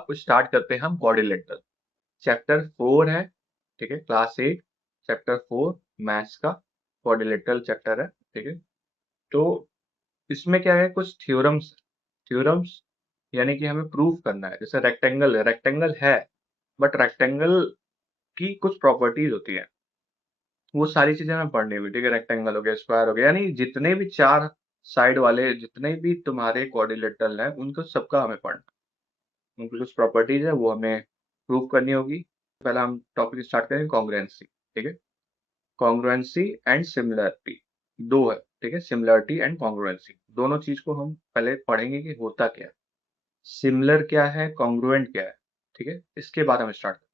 अब स्टार्ट करते हैं हम क्वाड्रिलेटरल। चैप्टर 4 है, ठीक है, क्लास 8 चैप्टर 4 मैथ्स का क्वाड्रिलेटरल चैप्टर है, ठीक है। तो इसमें क्या है, कुछ थ्योरम्स थ्योरम्स यानी कि हमें प्रूव करना है। जैसे रेक्टेंगल है बट रेक्टेंगल की कुछ प्रॉपर्टीज होती है, वो सारी चीजें हमें पढ़नी होगी, ठीक है। रेक्टेंगल हो गया, स्क्वायर हो गया, यानी जितने भी चार साइड वाले जितने भी तुम्हारे क्वाड्रिलेटरल हैं उनको सबका हमें पढ़ना, उनकी कुछ प्रॉपर्टीज है वो हमें प्रूव करनी होगी। पहला हम टॉपिक स्टार्ट करेंगे कॉन्ग्रुएंसी, ठीक है। कॉन्ग्रुएंसी एंड सिमिलरिटी दो है, ठीक है। सिमिलरिटी एंड कॉन्ग्रुएंसी दोनों चीज को हम पहले पढ़ेंगे कि होता क्या है, सिमिलर क्या है, कॉन्ग्रुएंट क्या है, ठीक है। इसके बाद हम स्टार्ट करें।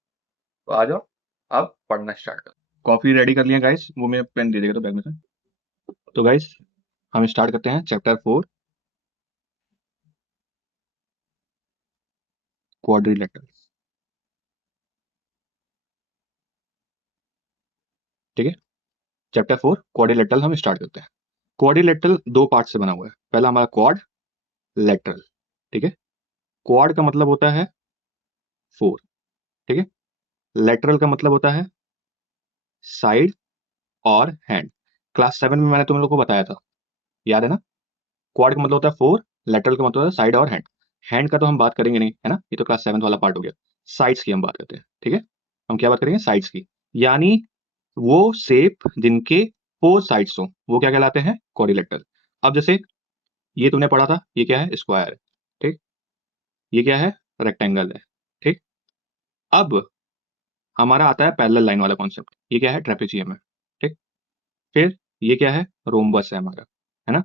तो आ जाओ, अब पढ़ना स्टार्ट करो। कॉफी रेडी कर लिया गाइस, वो मैं पेन दे देगा तो बैग में से। तो गाइस हम स्टार्ट करते हैं चैप्टर 4 क्वाड्रिलेटरल, ठीक है। चैप्टर 4 क्वाड्रिलेटरल हम स्टार्ट करते हैं। क्वाड्रिलेटरल दो पार्ट से बना हुआ है। पहला हमारा क्वाड लेटरल, ठीक है। क्वाड का मतलब होता है 4, ठीक है। लेटरल का मतलब होता है साइड और हैंड। क्लास 7 में मैंने तुम लोग को बताया था, याद है ना। क्वाड का मतलब होता है 4, लेटरल का मतलब होता है साइड और हैंड। हैंड का तो हम बात करेंगे नहीं, है ना, ये तो क्लास 7 वाला पार्ट हो गया। साइड्स की हम बात करते हैं, ठीक है। हम क्या बात करेंगे, साइड्स की, यानी वो शेप जिनके 4 साइड्स हो वो क्या कहलाते हैं, क्वाड्रिलेटरल। अब जैसे ये तुमने पढ़ा था, ये क्या है, स्क्वायर है, ठीक। ये क्या है, रेक्टेंगल है, ठीक। अब हमारा आता है पैरेलल लाइन वाला कॉन्सेप्ट, ये क्या है, ट्रेपेजियम है, ठीक। फिर ये क्या है, रोम्बस है हमारा, है ना।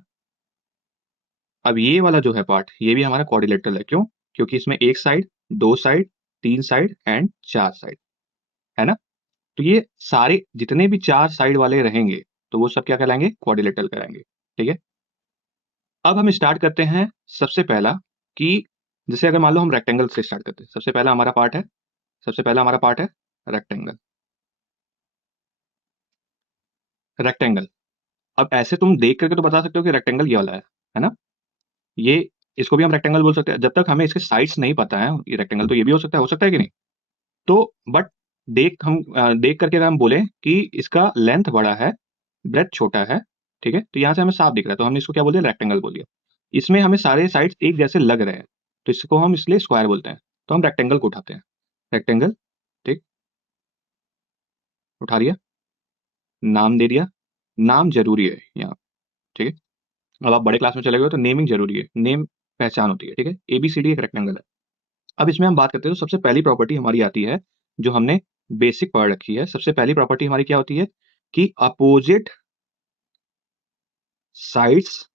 अब ये वाला जो है पार्ट, ये भी हमारा क्वाड्रिलेटरल है, क्यों, क्योंकि इसमें एक साइड, दो साइड, तीन साइड एंड चार साइड, है ना। तो ये सारे जितने भी चार साइड वाले रहेंगे तो वो सब क्या कहलाएंगे, क्वाड्रिलेटरल कहलाएंगे, ठीक है। अब हम स्टार्ट करते हैं सबसे पहला कि जैसे अगर मान लो हम रेक्टेंगल से स्टार्ट करते हैं। सबसे पहला हमारा पार्ट है रेक्टेंगल। रेक्टेंगल, अब ऐसे तुम देख करके तो बता सकते हो कि रेक्टेंगल ये वाला है ना। ये इसको भी हम रेक्टेंगल बोल सकते हैं, जब तक हमें इसके साइड्स नहीं पता है। ये रेक्टेंगल तो ये भी हो सकता है कि नहीं। तो बट देख करके अगर हम बोले कि इसका लेंथ बड़ा है, ब्रेथ छोटा है, ठीक है, तो यहाँ से हमें साफ दिख रहा है, तो हमने इसको क्या बोल दिया, रेक्टेंगल बोल दिया। इसमें हमें सारे साइड्स एक जैसे लग रहे हैं, तो इसको हम इसलिए स्क्वायर बोलते हैं। तो हम रेक्टेंगल को उठाते हैं, रेक्टेंगल, ठीक, उठा लिया, नाम दे दिया। नाम जरूरी है यहाँ, ठीक है। अब आप बड़े क्लास में चले गए तो नेमिंग जरूरी है, नेम पहचान होती है, ठीक है। ABCD एक रेक्टेंगल है। अब इसमें हम बात करते हैं तो सबसे पहली प्रॉपर्टी हमारी आती है जो हमने बेसिक पढ़ रखी है। सबसे पहली प्रॉपर्टी हमारी क्या होती है कि अपोजिट साइड्स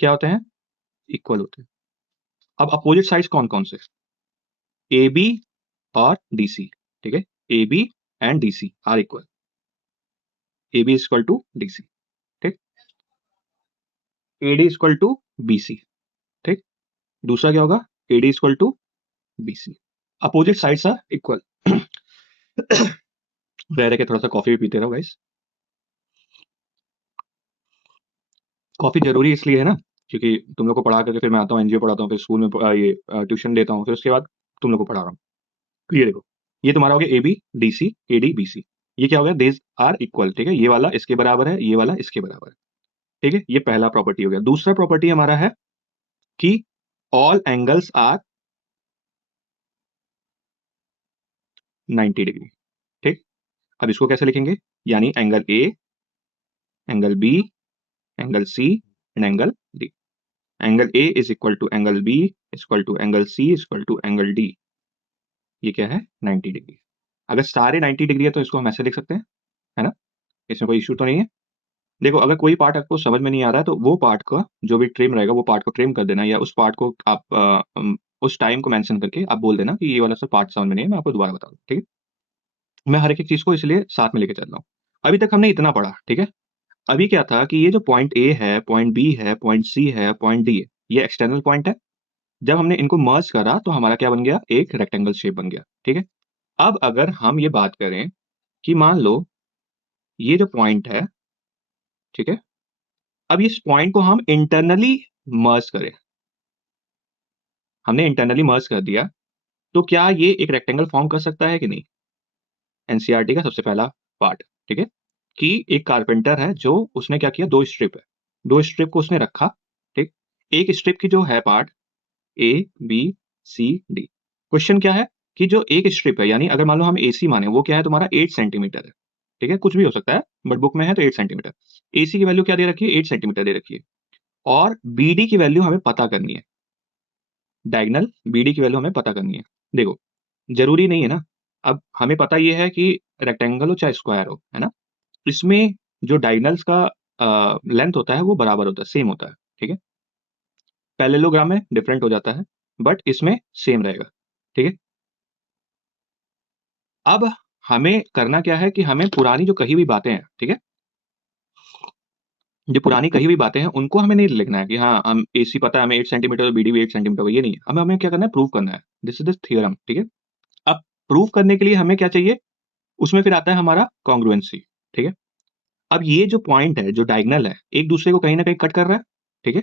क्या होते हैं, इक्वल होते हैं। अब अपोजिट साइड्स कौन कौन से, AB और DC, ठीक है। AB and DC are equal, AB is equal to DC, ठीक। AD is equal to BC, ठीक। दूसरा क्या होगा, AD is equal to BC। Opposite sides are equal. रह रह के थोड़ा सा कॉफी भी पीते रहो गाइस। कॉफी जरूरी इसलिए है ना क्योंकि तुम लोग को पढ़ा करके फिर मैं आता हूँ, NGO पढ़ाता हूँ, फिर स्कूल में ये ट्यूशन देता हूँ, फिर उसके बाद तुम लोग को पढ़ा रहा हूँ। तो ये देखो, ये तुम्हारा हो गया AB DC AD BC। ये क्या हो गया, देज आर इक्वल, ठीक है। ये वाला इसके बराबर है, ये वाला इसके बराबर है, ठीक है। ये पहला प्रॉपर्टी हो गया। दूसरा प्रॉपर्टी हमारा है कि ऑल एंगल्स आर 90 डिग्री, ठीक। अब इसको कैसे लिखेंगे, यानी angle A, angle B, angle C and angle D। Angle A is equal to angle B is equal to angle C is equal to angle D। ये क्या है, 90 डिग्री। अगर सारे 90 डिग्री है तो इसको हम ऐसे लिख सकते हैं, है ना। इसमें कोई इश्यू तो नहीं है। देखो, अगर कोई पार्ट आपको समझ में नहीं आ रहा है तो वो पार्ट का जो भी ट्रिम रहेगा वो पार्ट को ट्रिम कर देना, या उस पार्ट को आप उस टाइम को मेंशन करके आप बोल देना कि ये वाला सब पार्ट समझ में नहीं है, मैं आपको दोबारा बता दूं, ठीक है। मैं हर एक चीज को इसलिए साथ में लेके चल रहा हूँ। अभी तक हमने इतना पढ़ा, ठीक है। अभी क्या था कि ये जो पॉइंट A है, पॉइंट B है, पॉइंट C है, पॉइंट D है, ये एक्सटर्नल पॉइंट है। जब हमने इनको मर्ज करा तो हमारा क्या बन गया, एक रेक्टेंगल शेप बन गया, ठीक है। अब अगर हम ये बात करें कि मान लो ये जो पॉइंट है, ठीक है, अब इस पॉइंट को हम इंटरनली मर्ज करें। हमने इंटरनली मर्ज कर दिया, तो क्या ये एक रेक्टेंगल फॉर्म कर सकता है कि नहीं? एनसीईआरटी का सबसे पहला पार्ट, ठीक है, कि एक कारपेंटर है जो उसने क्या किया, 2 स्ट्रिप है, 2 स्ट्रिप को उसने रखा, ठीक? एक स्ट्रिप की जो है part A, B, C, D. Question क्या है कि जो एक स्ट्रिप है, यानी अगर मान लो हम एसी माने, वो क्या है तुम्हारा 8 सेंटीमीटर है, ठीक है, कुछ भी हो सकता है बट बुक में है तो 8 सेंटीमीटर। एसी की वैल्यू क्या दे रखी है, 8 सेंटीमीटर दे रखी है, और बीडी की वैल्यू हमें पता करनी है, डायगोनल बीडी की वैल्यू हमें पता करनी है। देखो, जरूरी नहीं है ना, अब हमें पता ये है कि रेक्टेंगल हो चाहे स्क्वायर हो, है ना, इसमें जो डायगोनल्स का लेंथ होता है वो बराबर होता है, सेम होता है, ठीक है। पैरेललोग्राम में डिफरेंट हो जाता है, बट इसमें सेम रहेगा, ठीक है। अब हमें करना क्या है कि हमें पुरानी जो कही हुई बातें हैं, ठीक है, जो पुरानी कही हुई बातें हैं उनको हमें नहीं लिखना है कि हाँ हम एसी पता है हमें 8 सेंटीमीटर, बीडी भी 8 सेंटीमीटर, ये नहीं है, हमें हमें क्या करना है, प्रूव करना है, दिस इज द थ्योरम, ठीक है। अब प्रूव करने के लिए हमें क्या चाहिए, उसमें फिर आता है हमारा कॉन्ग्रुएंसी, ठीक है। अब ये जो पॉइंट है, जो डायगोनल है, एक दूसरे को कहीं ना कहीं कट कर रहा है, ठीक है,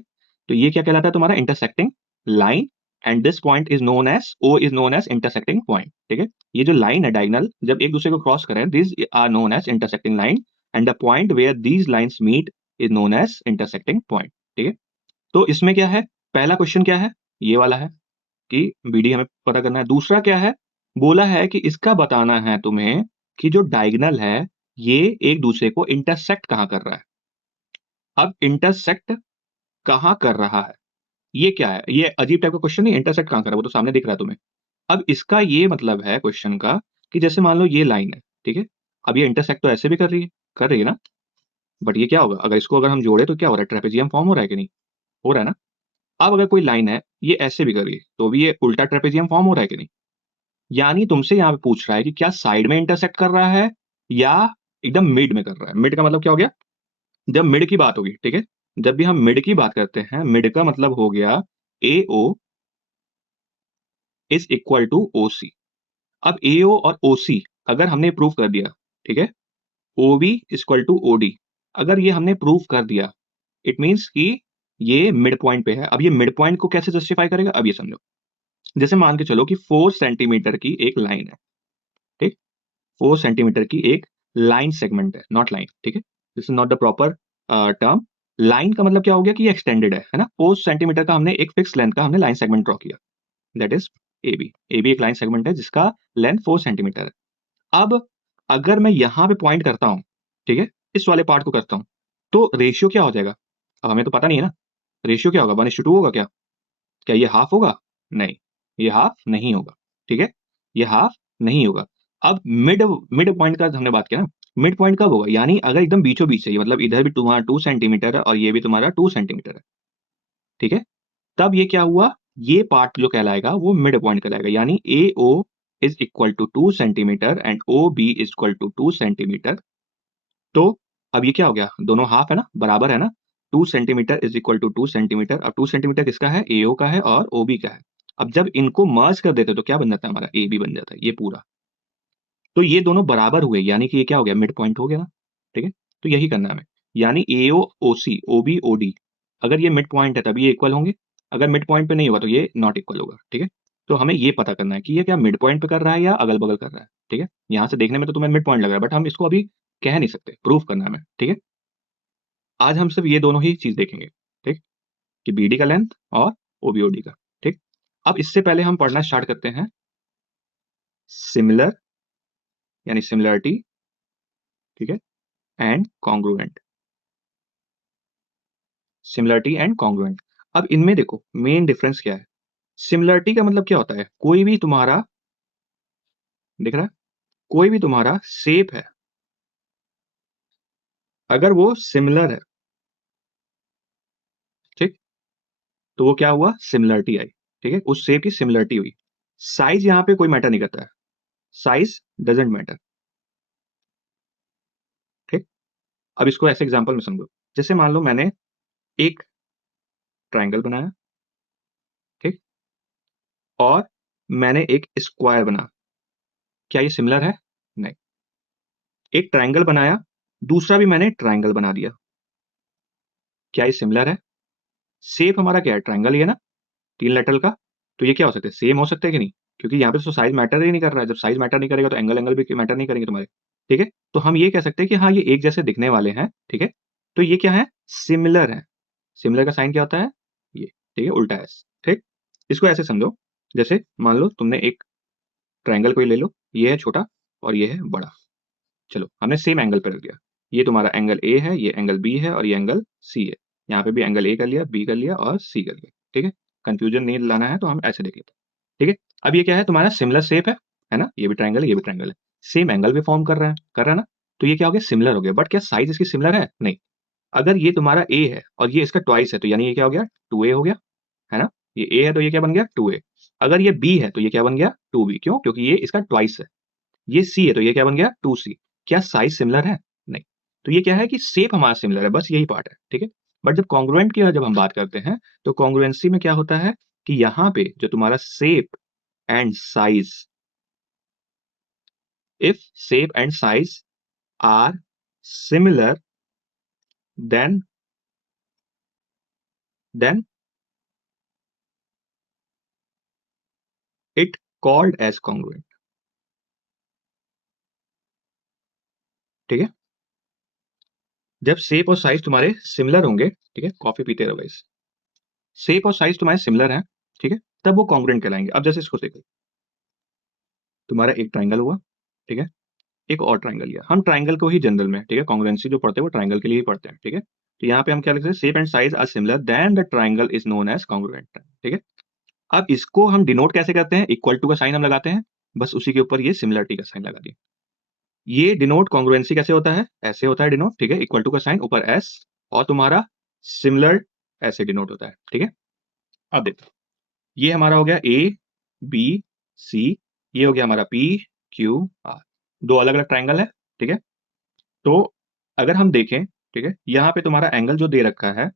तो ये क्या कहलाता है तुम्हारा intersecting line, and this point is known as O, is known as intersecting point, ठीक है। ये जो लाइन है डायगोनल, जब एक दूसरे को क्रॉस करें, this are known as intersecting line, and the point where these lines meet is known as intersecting point, ठीक है। तो इसमें क्या है, पहला क्वेश्चन क्या है, ये वाला है कि बीडी हमें पता करना है। दूसरा क्या है, बोला है कि इसका बताना है तुम्हें कि जो डायगोनल है ये एक दूसरे को इंटरसेक्ट कहां कर रहा है। अब इंटरसेक्ट कहां कर रहा है, ये क्या है, ये अजीब टाइप का क्वेश्चन नहीं, इंटरसेक्ट कहां कर रहा है वो तो सामने दिख रहा है तुम्हें। अब इसका ये मतलब है क्वेश्चन का कि जैसे मान लो ये लाइन है, ठीक है, अब ये इंटरसेक्ट तो ऐसे भी कर रही है ना, बट ये क्या होगा, अगर इसको अगर हम जोड़े तो क्या हो रहा है, ट्रेपेजियम फॉर्म हो रहा है कि नहीं, हो रहा है ना। अब अगर कोई लाइन है ये ऐसे भी कर रही है तो भी ये उल्टा ट्रेपेजियम फॉर्म हो रहा है कि नहीं। यानी तुमसे यहाँ पे पूछ रहा है कि क्या साइड में इंटरसेक्ट कर रहा है या एकदम मिड में कर रहा है। मिड का मतलब क्या हो गया, जब मिड की बात होगी, ठीक है, जब भी हम मिड की बात करते हैं, मिड का मतलब हो गया A O is equal to O C. अब ए ओ और ओ सी अगर हमने प्रूव कर दिया, ठीक है, O B equal to O D, अगर ये हमने प्रूव कर दिया, इट मीन्स कि ये मिड पॉइंट पे है। अब ये मिड पॉइंट को कैसे जस्टिफाई करेगा, अब ये समझो। जैसे मान के चलो कि 4 सेंटीमीटर की एक लाइन है, ठीक, 4 सेंटीमीटर की एक लाइन सेगमेंट है, नॉट लाइन, ठीक है, this is not the proper term. Line का मतलब क्या हो गया कि ये एक्सटेंडेड है ना, 4 सेंटीमीटर का हमने एक फिक्स लेंथ का हमने लाइन सेगमेंट ड्रॉ किया, that is A B. A B एक लाइन सेगमेंट है जिसका लेंथ 4 सेंटीमीटर है। अब अगर मैं यहां पे पॉइंट करता हूं, ठीक है, इस वाले पार्ट को करता हूं, तो रेशियो क्या हो जाएगा, अब हमें तो पता नहीं है ना, रेशियो क्या होगा, 1:2 होगा क्या, क्या ये हाफ होगा, नहीं, ये हाफ नहीं होगा, ठीक है, ये हाफ नहीं होगा। अब मिड मिड पॉइंट का हमने बात किया ना, मिड पॉइंट कब होगा, यानी अगर एकदम बीचों बीच चाहिए, मतलब इधर भी तुम्हारा 2 सेंटीमीटर है और ये भी तुम्हारा 2 सेंटीमीटर है, ठीक है, तब ये क्या हुआ, ये पार्ट जो कहलाएगा वो मिड पॉइंट कहलाएगा, यानी A O is equal to 2 centimetre and O B is equal to 2 centimetre. तो अब ये क्या हो गया, दोनों हाफ है ना, बराबर है ना, 2 centimetre is equal to 2 centimetre, और 2 सेंटीमीटर किसका है, एओ का है और ओबी का है। अब जब इनको मर्ज कर देते तो क्या बन जाता है, हमारा ए बी बन जाता है ये पूरा। तो ये दोनों बराबर हुए, यानी कि ये क्या हो गया, मिड पॉइंट हो गया ना, ठीक है। तो यही करना है हमें, यानी एओ ओ सी ओ बी ओ डी, अगर ये मिड पॉइंट है तभी ये इक्वल होंगे, अगर मिड पॉइंट पे नहीं होगा तो ये नॉट इक्वल होगा, ठीक है। तो हमें ये पता करना है कि ये क्या मिड पॉइंट पे कर रहा है या अगल बगल कर रहा है, ठीक है। यहाँ से देखने में तो तुम्हें मिड पॉइंट लग रहा है, बट हम इसको अभी कह नहीं सकते, प्रूफ करना है हमें, ठीक है। आज हम सिर्फ ये दोनों ही चीज देखेंगे, ठीक, कि बीडी का लेंथ और ओबीओडी का, ठीक। अब इससे पहले हम पढ़ना स्टार्ट करते हैं सिमिलर, यानी सिमिलरिटी, ठीक है, and congruent. Similarity and congruent, अब इनमें देखो मेन डिफरेंस क्या है। सिमिलरिटी का मतलब क्या होता है, कोई भी तुम्हारा, दिख रहा है, कोई भी तुम्हारा शेप है, अगर वो सिमिलर है, ठीक, तो वो क्या हुआ, सिमिलरिटी आई, ठीक है, उस शेप की सिमिलरिटी हुई। साइज यहां पे कोई मैटर नहीं करता है, साइज डजेंट मैटर, ठीक। अब इसको ऐसे एग्जांपल में समझो, जैसे मान लो मैंने एक ट्रायंगल बनाया, ठीक, और मैंने एक स्क्वायर बना, क्या ये सिमिलर है, नहीं। एक ट्रायंगल बनाया, दूसरा भी मैंने ट्रायंगल बना दिया, क्या ये सिमिलर है, शेप हमारा क्या है, ट्रायंगल ही है ना, 3 लेटरल का, तो ये क्या हो सकते हैं, सेम हो सकते हैं कि नहीं, क्योंकि यहाँ पे तो साइज मैटर ही नहीं कर रहा है। जब साइज मैटर नहीं करेगा तो एंगल एंगल भी मैटर नहीं करेंगे तुम्हारे, ठीक है। तो हम ये कह सकते हैं कि हाँ ये एक जैसे दिखने वाले हैं, ठीक है। तो ये क्या है, सिमिलर है। सिमिलर का साइन क्या होता है, ये, ठीक है, उल्टा है, ठीक। इसको ऐसे समझो, जैसे मान लो तुमने एक ट्राइंगल कोई ले लो, ये है छोटा और ये है बड़ा। चलो हमने सेम एंगल पर रख दिया, ये तुम्हारा एंगल ए है, ये एंगल बी है और ये एंगल सी है। यहाँ पे भी एंगल ए कर लिया, बी कर लिया और सी कर लिया, ठीक है। कंफ्यूजन नहीं लाना है तो हम ऐसे देख लेते हैं, ठीक है। अब ये क्या है, तुम्हारा सिमिलर शेप है ना, ये भी ट्राइंगल है, ये भी ट्राइंगल है, सेम एंगल भी फॉर्म कर रहा है ना। तो ये क्या हो गया, सिमिलर हो गया। बट क्या साइज इसकी सिमिलर है, नहीं। अगर ये तुम्हारा ए है और ये इसका ट्वाइस है तो यानी ये क्या हो गया, 2a हो गया, है ना। ये ए है तो ये क्या बन गया, 2a। अगर ये बी है तो ये क्या बन गया, 2b। क्यों, क्योंकि ये इसका ट्वाइस है। ये सी है तो ये क्या बन गया, 2c। क्या साइज सिमिलर है, नहीं। तो ये क्या है कि शेप हमारा सिमिलर है, बस यही पार्ट है, ठीक है। बट जब कॉन्ग्रुएंट की जब हम बात करते हैं तो कॉन्ग्रुएंसी में क्या होता है कि यहाँ पे जो तुम्हारा shape and size, if shape and size are similar, then then it called as congruent, ठीक है। जब शेप और साइज तुम्हारे सिमिलर होंगे, ठीक है, कॉफी पीते रहो गाइस, शेप और साइज तुम्हारे सिमिलर हैं, ठीक है, तब वो कॉन्ग्रुएंट कहलाएंगे। अब जैसे इसको देखो, तुम्हारा एक ट्राइंगल हुआ, ठीक है, एक और ट्राइंगल लिया। हम ट्राइंगल को ही जनरल में, ठीक है, कॉन्ग्रुएंसी जो पढ़ते हैं वो ट्राइंगल के लिए ही पढ़ते हैं, ठीक है। तो यहाँ पे हम क्या लिखते हैं, shape and size are similar then the triangle is known as congruent, ठीक है। अब इसको हम डिनोट कैसे करते हैं, इक्वल टू का साइन हम लगाते हैं, बस उसी के ऊपर ये सिमिलरिटी का साइन लगा दिया। ये डिनोट कॉन्ग्रुएंसी कैसे होता है, ऐसे होता है डिनोट, ठीक है, इक्वल टू का साइन ऊपर एस, और तुम्हारा सिमिलर ऐसे डिनोट होता है, ठीक है। अब देखो, ये हमारा हो गया ए बी सी, ये हो गया हमारा पी क्यू आर, दो अलग अलग ट्राइंगल है, ठीक है। तो अगर हम देखें, ठीक है, यहाँ पे तुम्हारा एंगल जो दे रखा है,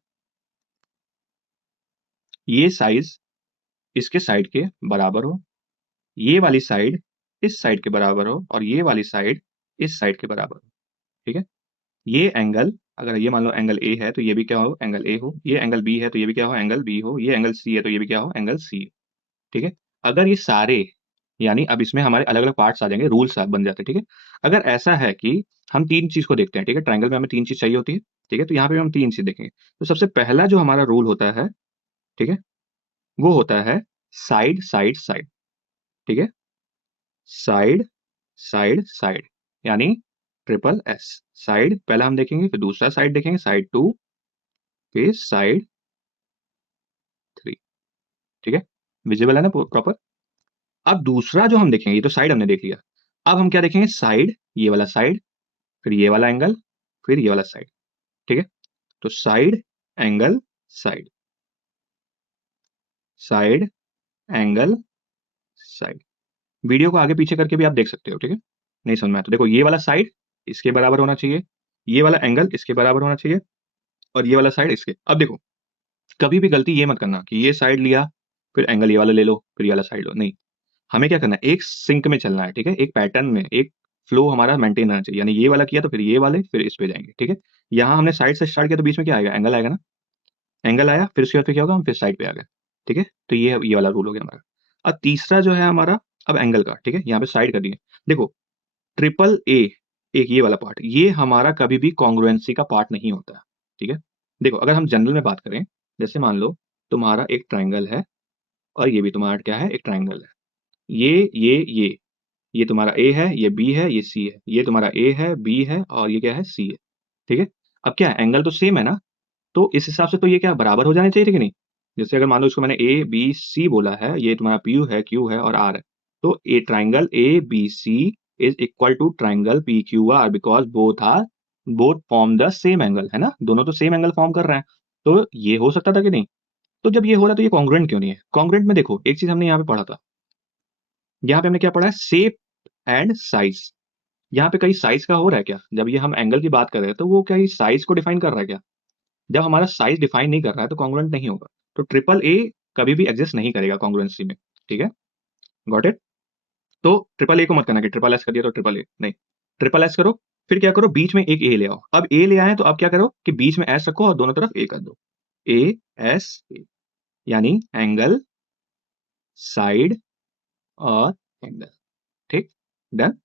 ये साइज इसके साइड के बराबर हो, ये वाली साइड इस साइड के बराबर हो, और ये वाली साइड इस साइड के बराबर हो, ठीक है। ये एंगल, अगर ये मान लो एंगल ए है तो ये भी क्या हो, एंगल ए हो। ये एंगल बी है तो ये भी क्या हो, एंगल बी हो। ये एंगल सी है तो ये भी क्या हो, एंगल सी हो, ठीक है। अगर ये सारे, यानी अब इसमें हमारे अलग अलग पार्ट्स आ जाएंगे, रूल्स बन जाते हैं, ठीक है। अगर ऐसा है कि हम तीन चीज को देखते हैं, ठीक है, ट्राइंगल में हमें तीन चीज चाहिए होती है, ठीक है। तो यहाँ पे हम तीन चीज देखेंगे। तो सबसे पहला जो हमारा रूल होता है, ठीक है, वो होता है साइड साइड साइड, ठीक है, साइड साइड साइड, यानी ट्रिपल एस। साइड पहला हम देखेंगे, फिर दूसरा साइड देखेंगे, साइड 2, फिर साइड 3, ठीक है। विजिबल है ना प्रॉपर। अब दूसरा जो हम देखेंगे, ये तो साइड हमने देख लिया, अब हम क्या देखेंगे, साइड, ये वाला साइड, फिर ये वाला एंगल, फिर ये वाला साइड, ठीक है। तो side angle side, side angle side. Video को आगे पीछे करके भी आप देख सकते हो, ठीक है, नहीं समझ में आया तो देखो, ये वाला साइड इसके बराबर होना चाहिए, ये वाला एंगल इसके बराबर होना चाहिए, और ये वाला साइड इसके। अब देखो, कभी भी गलती ये मत करना कि ये साइड लिया फिर एंगल ये वाला ले लो फिर ये वाला साइड लो, नहीं। हमें क्या करना है, एक सिंक में चलना है, ठीक है, एक पैटर्न में, एक फ्लो हमारा मेंटेन रहना चाहिए। यानी ये वाला किया तो फिर ये वाले, फिर इस पे जाएंगे, ठीक है। यहाँ हमने साइड से स्टार्ट किया तो बीच में क्या आएगा, एंगल आएगा ना। एंगल आया, फिर उसके बाद फिर क्या होगा, हम फिर साइड पे आ गए, ठीक है। तो ये वाला रूल हो गया हमारा। अब तीसरा जो है हमारा, अब एंगल का, ठीक है, यहाँ पे साइड कर दिए। देखो, ट्रिपल ए, एक ये वाला पार्ट, ये हमारा कभी भी कॉन्ग्रुएंसी का पार्ट नहीं होता है, ठीक है। देखो, अगर हम जनरल में बात करें, जैसे मान लो तुम्हारा एक ट्राइंगल है और ये भी तुम्हारा क्या है, एक ट्राइंगल है। ये तुम्हारा ए है, ये बी है, ये सी है। ये तुम्हारा ए है, बी है और ये क्या है, सी है, ठीक है। अब क्या है, एंगल तो सेम है ना, तो इस हिसाब से तो ये क्या बराबर हो जाने चाहिए, ठीक है नहीं। जैसे अगर मान लो इसको मैंने ए बी सी बोला है, ये तुम्हारा पी यू है, क्यू है और आर है, तो a triangle A B C is equal to triangle P Q R, because both form the same angle, है ना, दोनों तो सेम एंगल फॉर्म कर रहे हैं। तो ये हो सकता था कि नहीं। तो जब ये हो रहा है तो ये कॉन्ग्रुएंट क्यों नहीं है। कॉन्ग्रुएंट में देखो, एक चीज हमने यहाँ पे पढ़ा था, यहाँ पे हमने क्या पढ़ा है, शेप एंड साइज। यहाँ पे कहीं साइज का हो रहा है क्या, जब ये हम एंगल की बात कर रहे हैं तो वो क्या साइज को डिफाइन कर रहा है क्या। जब हमारा साइज डिफाइन नहीं कर रहा है तो कॉन्ग्रुएंट नहीं होगा। तो ट्रिपल ए कभी भी एग्जिस्ट नहीं करेगा कॉन्ग्रुएंसी में, ठीक है, गॉट इट। तो ट्रिपल ए को मत करना कि ट्रिपल एस कर दिया तो ट्रिपल ए नहीं, ट्रिपल एस करो, फिर क्या करो, बीच में एक ए ले आओ। अब ए ले आए तो अब क्या करो कि बीच में एस रखो और दोनों तरफ ए कर दो, ए एस ए, यानी एंगल साइड और एंगल। ठीक, डन।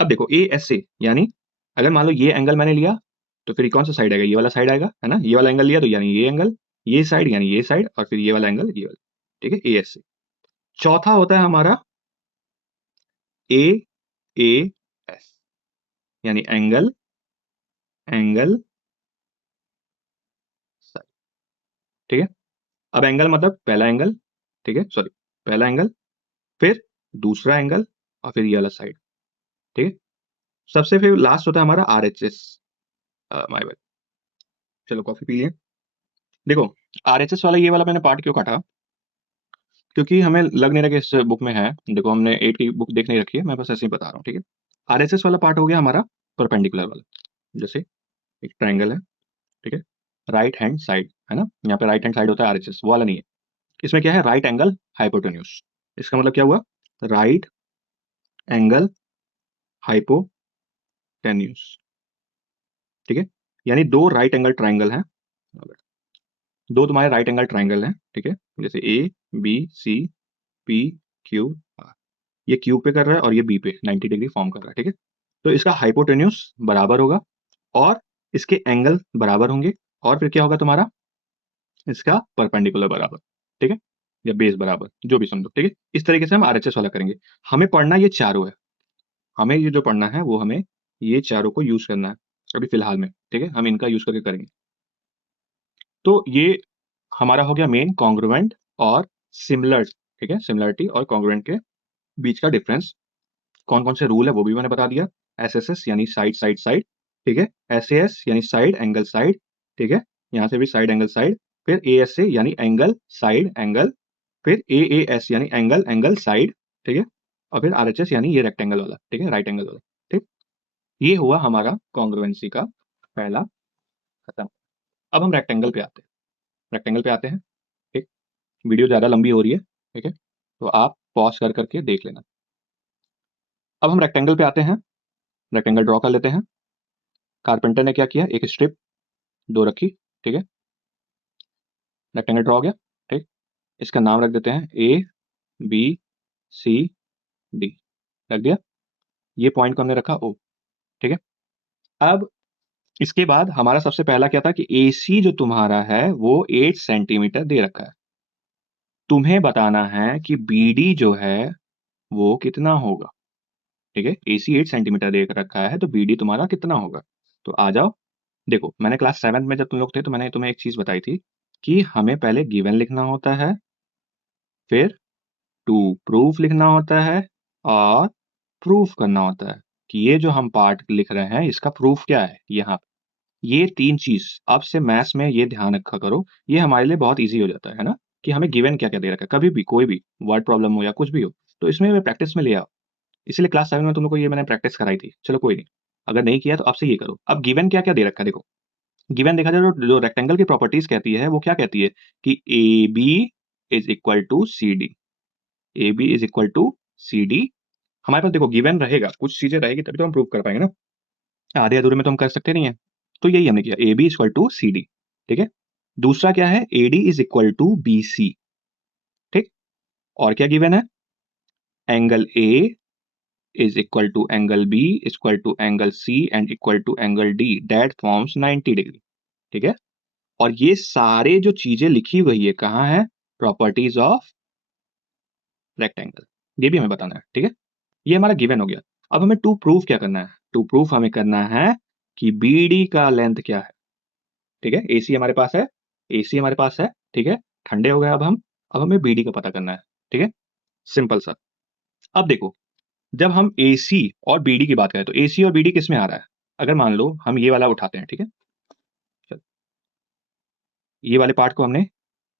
अब देखो ए एस से, यानी अगर मान लो ये एंगल मैंने लिया तो फिर कौन सा साइड आएगा, ये वाला साइड आएगा, है ना। ये वाला एंगल लिया तो यानी ये एंगल, ये साइड यानी ये साइड, और फिर ये वाला एंगल ये वाला। ठीक है, ए एस से। चौथा होता है हमारा ए ए एस, यानी एंगल एंगल साइड। ठीक है, अब एंगल मतलब पहला एंगल, ठीक है, सॉरी, पहला एंगल, फिर दूसरा एंगल, और फिर ये वाला साइड। ठीक है, सबसे फिर लास्ट होता है हमारा R H S. My bad, चलो कॉफी पी लिए। देखो, आर एच एस वाला ये वाला मैंने पार्ट क्यों काटा, क्योंकि हमें लग नहीं रहा कि इस बुक में है। देखो, हमने 8 की बुक देख नहीं रखी है, मैं बस ऐसे ही बता रहा हूँ। ठीक है, आर एच एस वाला पार्ट हो गया हमारा परपेंडिकुलर वाला। जैसे एक ट्राइंगल है, ठीक है, राइट हैंड साइड, है ना, यहाँ पे राइट हैंड साइड होता है, आर एच एस वो वाला नहीं है। इसमें क्या है, राइट एंगल हाइपोटेन्यूज। इसका मतलब क्या हुआ, राइट एंगल हाइपोटेन्यूज। ठीक है, यानी दो राइट एंगल ट्राइंगल हैं, दो तुम्हारे राइट एंगल ट्राइंगल हैं। ठीक है, जैसे A B C P Q R, ये क्यू पे कर रहा है और ये बी पे 90 डिग्री फॉर्म कर रहा है। ठीक है, तो इसका हाइपोटेन्यूज बराबर होगा और इसके एंगल बराबर होंगे, और फिर क्या होगा तुम्हारा, इसका परपेंडिकुलर बराबर। ठीक है, या बेस बराबर, जो भी समझो। ठीक है, इस तरीके से हम आरएचएस वाला करेंगे। हमें पढ़ना ये चारों है, हमें ये जो पढ़ना है वो हमें ये चारों को यूज करना है अभी फिलहाल में। ठीक है, हम इनका यूज करके करेंगे। तो ये हमारा हो गया मेन कॉन्ग्रुएंट और सिमिलर। ठीक है, सिमिलरिटी और कॉन्ग्रुएंट के बीच का डिफरेंस, कौन कौन से रूल है वो भी मैंने बता दिया। एस एस एस यानी साइड साइड साइड, ठीक है, एस ए एस यानी साइड एंगल साइड, ठीक है, यहाँ से भी साइड एंगल साइड, फिर ए एस ए यानी एंगल साइड एंगल, फिर ए एस यानी एंगल एंगल साइड, ठीक है, और फिर आर एच एस यानी ये रेक्टेंगल वाला, ठीक है, राइट एंगल वाला। ठीक, ये हुआ हमारा कॉन्ग्रुएंसी का पहला खत्म। अब हम रेक्टेंगल पे आते हैं, रेक्टेंगल पे आते हैं। ठीक, वीडियो ज़्यादा लंबी हो रही है, ठीक है, तो आप पॉज कर करके देख लेना। अब हम रेक्टेंगल पे आते हैं, रेक्टेंगल ड्रॉ कर लेते हैं। कारपेंटर ने क्या किया, एक स्ट्रिप दो रखी, ठीक है, रेक्टेंगल ड्रॉ हो गया। ठीक, इसका नाम रख देते हैं ए बी सी डी, रख दिया। ये पॉइंट को हमने रखा ओ। ठीक है, अब इसके बाद हमारा सबसे पहला क्या था कि ए सी जो तुम्हारा है वो 8 सेंटीमीटर दे रखा है। तुम्हें बताना है कि बी डी जो है वो कितना होगा। ठीक है, ए सी 8 सेंटीमीटर दे रखा है, तो बी डी तुम्हारा कितना होगा। तो आ जाओ, देखो मैंने क्लास 7 में जब तुम लोग थे तो मैंने तुम्हें एक चीज बताई थी कि हमें पहले गिवन लिखना होता है, फिर टू प्रूफ लिखना होता है, और प्रूफ करना होता है कि ये जो हम पार्ट लिख रहे हैं इसका प्रूफ क्या है। यहाँ ये तीन चीज अब से मैथ्स में ये ध्यान रखा करो, ये हमारे लिए बहुत इजी हो जाता है ना, कि हमें गिवन क्या क्या दे रखा है, कभी भी कोई भी वर्ड प्रॉब्लम हो या कुछ भी हो तो इसमें प्रैक्टिस में ले आओ। इसलिए क्लास 7 में तुम लोग को ये मैंने प्रैक्टिस कराई थी। चलो कोई नहीं, अगर नहीं किया तो आपसे ये करो। अब गिवन क्या क्या दे रखा है देखो, गिवन देखा जाए जो रेक्टेंगल की प्रॉपर्टीज कहती है वो क्या कहती है कि A B is equal to C D, A B is equal to C D. हमारे पास देखो गिवन रहेगा, कुछ चीजें रहेगी तभी तो हम प्रूव कर पाएंगे ना, आधे अधूरे में तो हम कर सकते नहीं है। तो यही हमने किया, A B is equal to C D. ठीक है, दूसरा क्या है, A D is equal to B C. ठीक, और क्या गिवन है, angle A is equal to angle B equal to angle C and equal to angle D that forms 90 degree. ठीक है, और ये सारे जो चीजें लिखी हुई है कहाँ है, प्रॉपर्टीज ऑफ रेक्टेंगल, ये भी हमें बताना है। ठीक है, ये हमारा गिवन हो गया। अब हमें टू प्रूफ क्या करना है, टू प्रूफ हमें करना है कि बीडी का लेंथ क्या है। ठीक है, एसी हमारे पास है, एसी हमारे पास है, ठीक है, ठंडे हो गए अब हम, अब हमें बीडी का पता करना है। ठीक है, सिंपल सा। अब देखो, जब हम एसी और बीडी की बात करें तो एसी और बीडी किस में आ रहा है, अगर मान लो हम ये वाला उठाते हैं, ठीक है, चलो, ये वाले पार्ट को हमने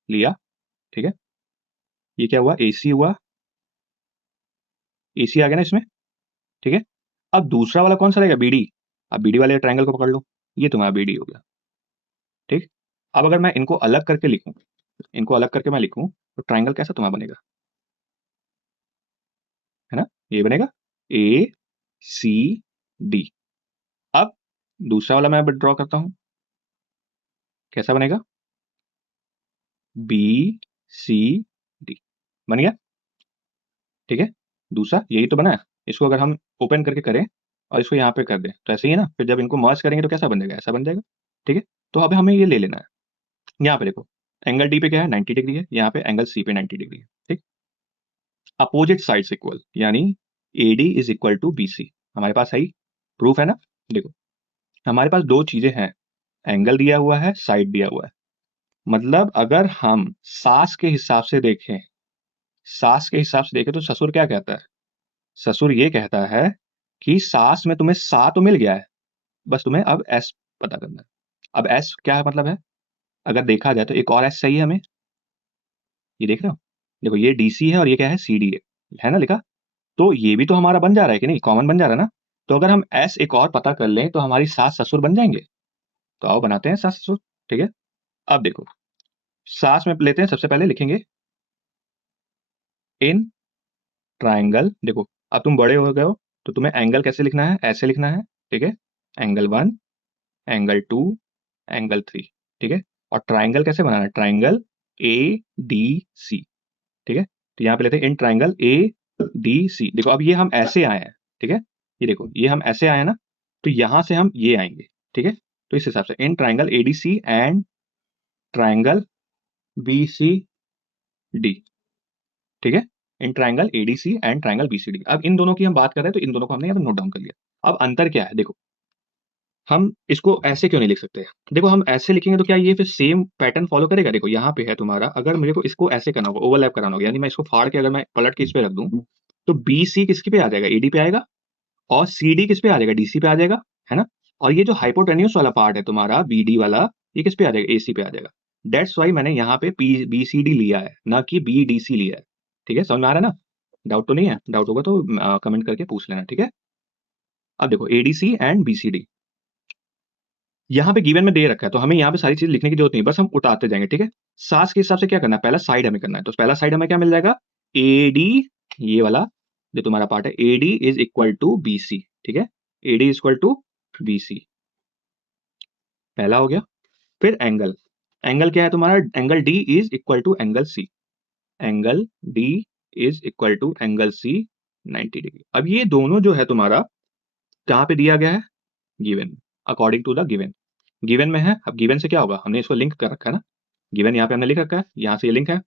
लिया, ठीक है, ये क्या हुआ, एसी हुआ, एसी आ गया ना इसमें। ठीक है, अब दूसरा वाला कौन सा रहेगा, बीडी। अब बीडी वाले ट्रायंगल को पकड़ लो, ये तुम्हारा बीडी हो गया। ठीक, अब अगर मैं इनको अलग करके लिखूं, इनको अलग करके मैं लिखूं तो ट्रायंगल कैसा तुम्हारा बनेगा, है ना, ये बनेगा ए सी डी। अब दूसरा वाला मैं ड्रॉ करता हूं, कैसा बनेगा, बी सी डी, बन गया। ठीक है। दूसरा यही तो बना है, इसको अगर हम ओपन करके करें और इसको यहाँ पे कर दें तो ऐसे ही है ना, फिर जब इनको मर्ज करेंगे तो कैसा बन जाएगा, ऐसा बन जाएगा। ठीक है, तो अब हमें ये ले लेना है। यहाँ पे देखो एंगल डी पे क्या है, 90 डिग्री है, यहाँ पे एंगल सी पे 90 डिग्री है। ठीक, अपोजिट साइड्स इक्वल, यानी A D is equal to B C. हमारे पास है प्रूफ है ना। देखो हमारे पास दो चीजें हैं, एंगल दिया हुआ है, साइड दिया हुआ है। मतलब अगर हम सास के हिसाब से देखें, सास के हिसाब से देखें तो ससुर क्या कहता है, ससुर ये कहता है कि सास में तुम्हें सा तो मिल गया है, बस तुम्हें अब एस पता करना है। अब एस क्या मतलब है, अगर देखा जाए तो एक और एस चाहिए हमें, ये देख रहे हो, देखो ये डीसी है और ये क्या है, सी डी है ना लिखा। तो ये भी तो हमारा बन जा रहा है कि नहीं, कॉमन बन जा रहा है ना। तो अगर हम एस एक और पता कर लें तो हमारी सास ससुर बन जाएंगे। तो आओ बनाते हैं सास ससुर। ठीक है, अब देखो सास में लेते हैं, सबसे पहले लिखेंगे इन ट्राइंगल। देखो अब तुम बड़े हो गए हो तो तुम्हें एंगल कैसे लिखना है, ऐसे लिखना है। ठीक है, एंगल 1, एंगल 2, एंगल 3। ठीक है, और ट्राइंगल कैसे बनाना है, ट्राइंगल ए डी सी। ठीक है, तो यहाँ पे लेते हैं इन ट्राइंगल ए डी सी। देखो अब ये हम ऐसे आए हैं। ठीक है, ये देखो ये हम ऐसे आए हैं ना, तो यहां से हम ये आएंगे। ठीक है, तो इस हिसाब से इन triangle A D C and triangle B C D. ठीक है, इन triangle ADC and triangle BCD. अब इन दोनों की हम बात कर रहे हैं तो इन दोनों को हमने यहाँ पे नोट डाउन कर लिया। अब अंतर क्या है, देखो हम इसको ऐसे क्यों नहीं लिख सकते। देखो हम ऐसे लिखेंगे तो क्या ये फिर सेम पैटर्न फॉलो करेगा। देखो यहाँ पे है तुम्हारा, अगर मेरे को इसको ऐसे करना होगा, ओवरलैप कराना होगा, यानी मैं इसको फाड़ के अगर मैं पलट के इस पे रख दूं तो बी सी किसके पे आ जाएगा, एडी पे आएगा, और सी डी किस पे आ जाएगा, डीसी पे आ जाएगा, है ना। और ये जो हाइपोटेन्यूस वाला पार्ट है तुम्हारा बी डी वाला, ये किस पे आ जाएगा, एसी पे आ जाएगा। डेट्स वाई मैंने यहाँ पे बी सी डी लिया है, ना कि बी डी सी लिया है। ठीक है, समझ में आ रहा है ना, डाउट तो नहीं है, डाउट होगा तो कमेंट करके पूछ लेना। ठीक है, अब देखो एडीसी एंड बीसीडी यहाँ पे गिवन में दे रखा है, तो हमें यहाँ पे सारी चीज लिखने की जरूरत नहीं, बस हम उतारते जाएंगे। ठीक है, सास के हिसाब से क्या करना है, पहला साइड हमें करना है, तो पहला साइड हमें क्या मिल जाएगा, एडी, ये वाला जो तुम्हारा पार्ट है, AD is equal to BC. ठीक है, AD is equal to BC, पहला हो गया। फिर एंगल, एंगल क्या है तुम्हारा, angle D is equal to angle C, angle D is equal to angle C 90 degree. अब ये दोनों जो है तुम्हारा कहाँ पे दिया गया है, given, according to the given, given में है। अब गिवन से क्या होगा, हमने इसको लिंक कर रखा है ना, गिवन यहाँ पे हमने लिख रखा है, यहाँ से ये लिंक है,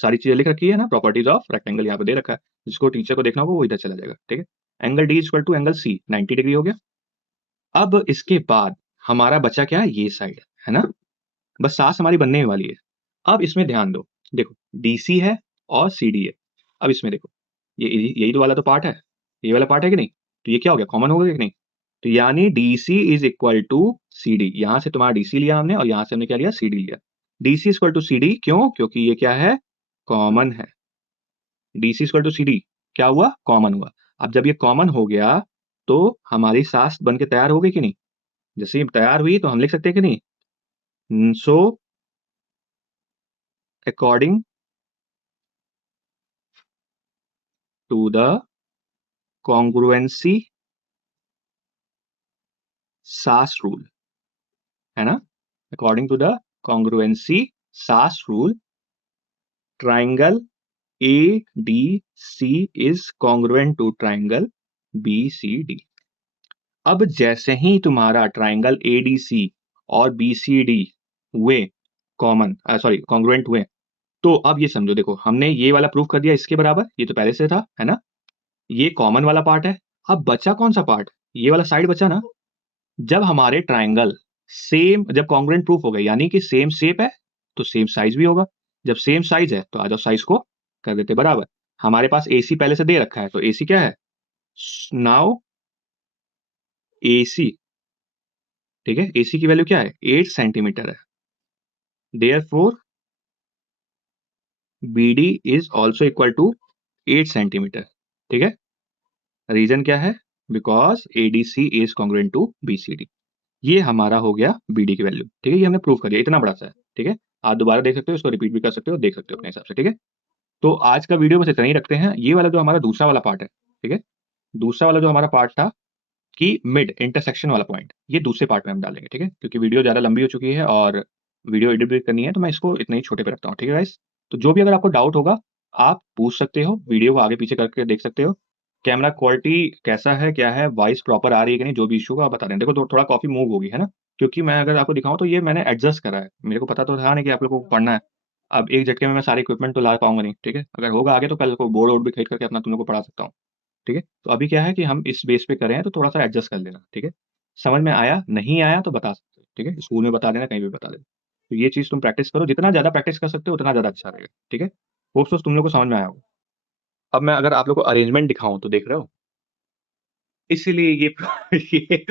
सारी चीजें लिख रखी है ना, प्रॉपर्टीज ऑफ रेक्टेंगल यहाँ पे दे रखा है, जिसको टीचर को देखना होगा वो इधर चला जाएगा। ठीक है, angle D equal to angle C 90 degree हो गया। अब इसके बाद हमारा बचा क्या, ये साइड है ना, बस सास हमारी बनने वाली है। अब इसमें ध्यान दो, देखो डीसी है और सीडी है। अब इसमें देखो ये यही तो वाला तो पार्ट है, ये वाला पार्ट है कि नहीं, तो ये क्या हो गया, कॉमन हो गया कि नहीं। तो यानी DC is equal to C D, यहां से तुम्हारा डीसी लिया हमने और यहां से हमने क्या लिया, सी डी लिया। DC equal to C D, क्यों, क्योंकि ये क्या है, कॉमन है। DC equal to C D क्या हुआ, कॉमन हुआ। अब जब ये कॉमन हो गया तो हमारी सास बन के तैयार हो गई कि नहीं, जैसे ही तैयार हुई तो हम लिख सकते हैं कि नहीं, so according to the congruency SAS rule, है ना, according to the congruency SAS rule, triangle A D C is congruent to triangle B C D. अब जैसे ही तुम्हारा ट्राइंगल ए डी सी और बी सी डी हुए common, sorry congruent हुए, तो अब ये समझो, देखो हमने ये वाला प्रूफ कर दिया इसके बराबर, ये तो पहले से था, है ना, ये कॉमन वाला पार्ट है। अब बचा कौन सा पार्ट, ये वाला साइड बचा ना। जब हमारे ट्राइंगल सेम, जब कॉन्ग्रुएंट प्रूफ हो गए, यानी कि सेम शेप है तो सेम साइज भी होगा। जब सेम साइज है तो आ जाओ साइज को कर देते बराबर। हमारे पास एसी पहले से दे रखा है, तो एसी क्या है, नाउ एसी, ठीक है, एसी की वैल्यू क्या है, 8 सेंटीमीटर है। Therefore BD is also equal to 8 centimetre. ठीक है, रीजन क्या है, because ADC is congruent to BCD. ये हमारा हो गया बीडी की वैल्यू। ठीक है, ये हमने प्रूव कर दिया, इतना बड़ा सा है। ठीक है, आप दोबारा देख सकते हो, इसको रिपीट भी कर सकते हो, देख सकते हो अपने हिसाब से। ठीक है, तो आज का वीडियो बस इतना ही रखते हैं। ये वाला जो हमारा दूसरा वाला पार्ट है, ठीक है, दूसरा वाला जो हमारा पार्ट था कि मिड इंटरसेक्शन वाला पॉइंट, ये दूसरे पार्ट में हम डालेंगे। ठीक है, क्योंकि वीडियो ज़्यादा लंबी हो चुकी है और वीडियो एडिट भी करनी है, तो मैं इसको इतने ही छोटे पे रखता हूँ। ठीक है गाइस, तो जो भी अगर आपको डाउट होगा आप पूछ सकते हो, वीडियो को आगे पीछे करके देख सकते हो, कैमरा क्वालिटी कैसा है, क्या है, वॉइस प्रॉपर आ रही है कि नहीं, जो भी इश्यू का आप बता दें। देखो थोड़ा कॉफी मूव होगी है ना, क्योंकि मैं अगर आपको दिखाऊं तो ये मैंने एडजस्ट करा है, मेरे को पता तो था नहीं कि आप लोगों को पढ़ना है। अब एक झटके में मैं सारे इक्विपमेंट तो ला पाऊंगा नहीं, ठीक है, अगर होगा आगे तो कल को बोर्ड वोर्ड भी खरीद करके अपना तुम लोग को पढ़ा सकता हूँ। ठीक है, तो अभी क्या है कि हम इस बेस पे कर रहे हैं, तो थोड़ा सा एडजस्ट कर लेना, ठीक है। समझ में आया नहीं आया तो बता सकते हो, ठीक है, स्कूल में बता देना, कहीं भी बता देना। तो ये चीज़ तुम प्रैक्टिस करो, जितना ज़्यादा प्रैक्टिस कर सकते हो उतना ज़्यादा अच्छा रहेगा, ठीक है। होप सो तुम लोग को समझ में आया होगा। अब मैं अगर आप लोग को अरेंजमेंट दिखाऊं तो देख रहे हो, इसीलिए ये ये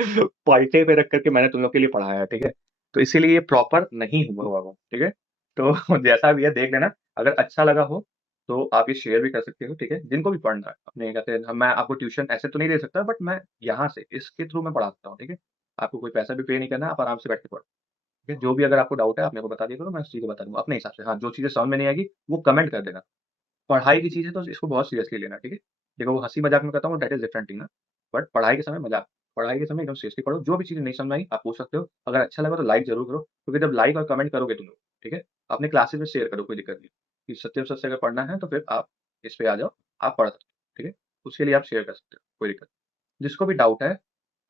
पलटे पे रख करके मैंने तुम लोग के लिए पढ़ाया है, ठीक है। तो इसीलिए ये प्रॉपर नहीं हुआ हुआ वो, ठीक है। तो जैसा भी है देख लेना, अगर अच्छा लगा हो तो आप ये शेयर भी कर सकते हो, ठीक है, जिनको भी पढ़ना है अपने कहते हैं। मैं आपको ट्यूशन ऐसे तो नहीं दे सकता, बट मैं यहाँ से इसके थ्रू मैं पढ़ा सकता हूँ, ठीक है। आपको कोई पैसा भी पे नहीं करना, आप आराम से बैठ के पढ़ो, ठीक है। जो भी अगर आपको डाउट है आप मेरे को बता दिया करो, मैं उस चीज़ को बता दूंगा अपने हिसाब से। हाँ, जो चीज़ें समझ में नहीं आएगी वो कमेंट कर देना। पढ़ाई की चीज़ है तो इसको बहुत सीरियसली लेना, ठीक है। देखो वो हँसी मज़ाक में करता हूँ दैट इज़ डिफरेंट थिंग ना, बट पढ़ाई के समय मज़ाक, पढ़ाई के समय एकदम सीरियसली पढ़ो। जो भी चीज़ नहीं समझ में आई आप पूछ सकते हो, अगर अच्छा लगा तो लाइक ज़रूर करो, क्योंकि जब लाइक और कमेंट करोगे तुम लोग, ठीक है, अपने क्लासेस में शेयर करो, कोई दिक्कत नहीं। कि सत्य सत्य अगर पढ़ना है तो फिर आप इस पे आ जाओ, आप पढ़ सकते हो, ठीक है। उसके लिए आप शेयर कर सकते हो, कोई दिक्कत नहीं। जिसको भी डाउट है,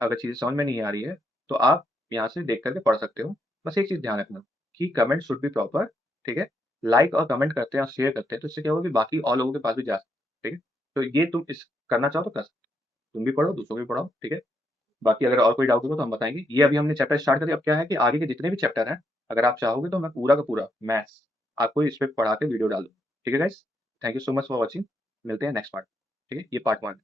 अगर चीज़ें समझ में नहीं आ रही है, तो आप यहाँ से देख करके पढ़ सकते हो। बस एक चीज़ ध्यान रखना कि कमेंट शुड बी प्रॉपर, ठीक है। लाइक और कमेंट करते हैं और शेयर करते हैं तो इससे क्या होगा कि बाकी और लोगों के पास भी जा सकते हैं, ठीक है। तो ये तुम इस करना चाहो तो कर सकते हो। तुम भी पढ़ो, दूसरों को भी पढ़ाओ, ठीक है। बाकी अगर और कोई डाउट होगा तो हम बताएँगे। ये अभी हमने चैप्टर स्टार्ट कर दिया, अब क्या है कि आगे के जितने भी चैप्टर हैं, अगर आप चाहोगे तो मैं पूरा का पूरा मैथ्स आपको इस पे पढ़ा के वीडियो डाल दूँगा। ठीक है guys? Thank you so much for watching. मिलते हैं नेक्स्ट पार्ट, ठीक है? ये पार्ट 1 है।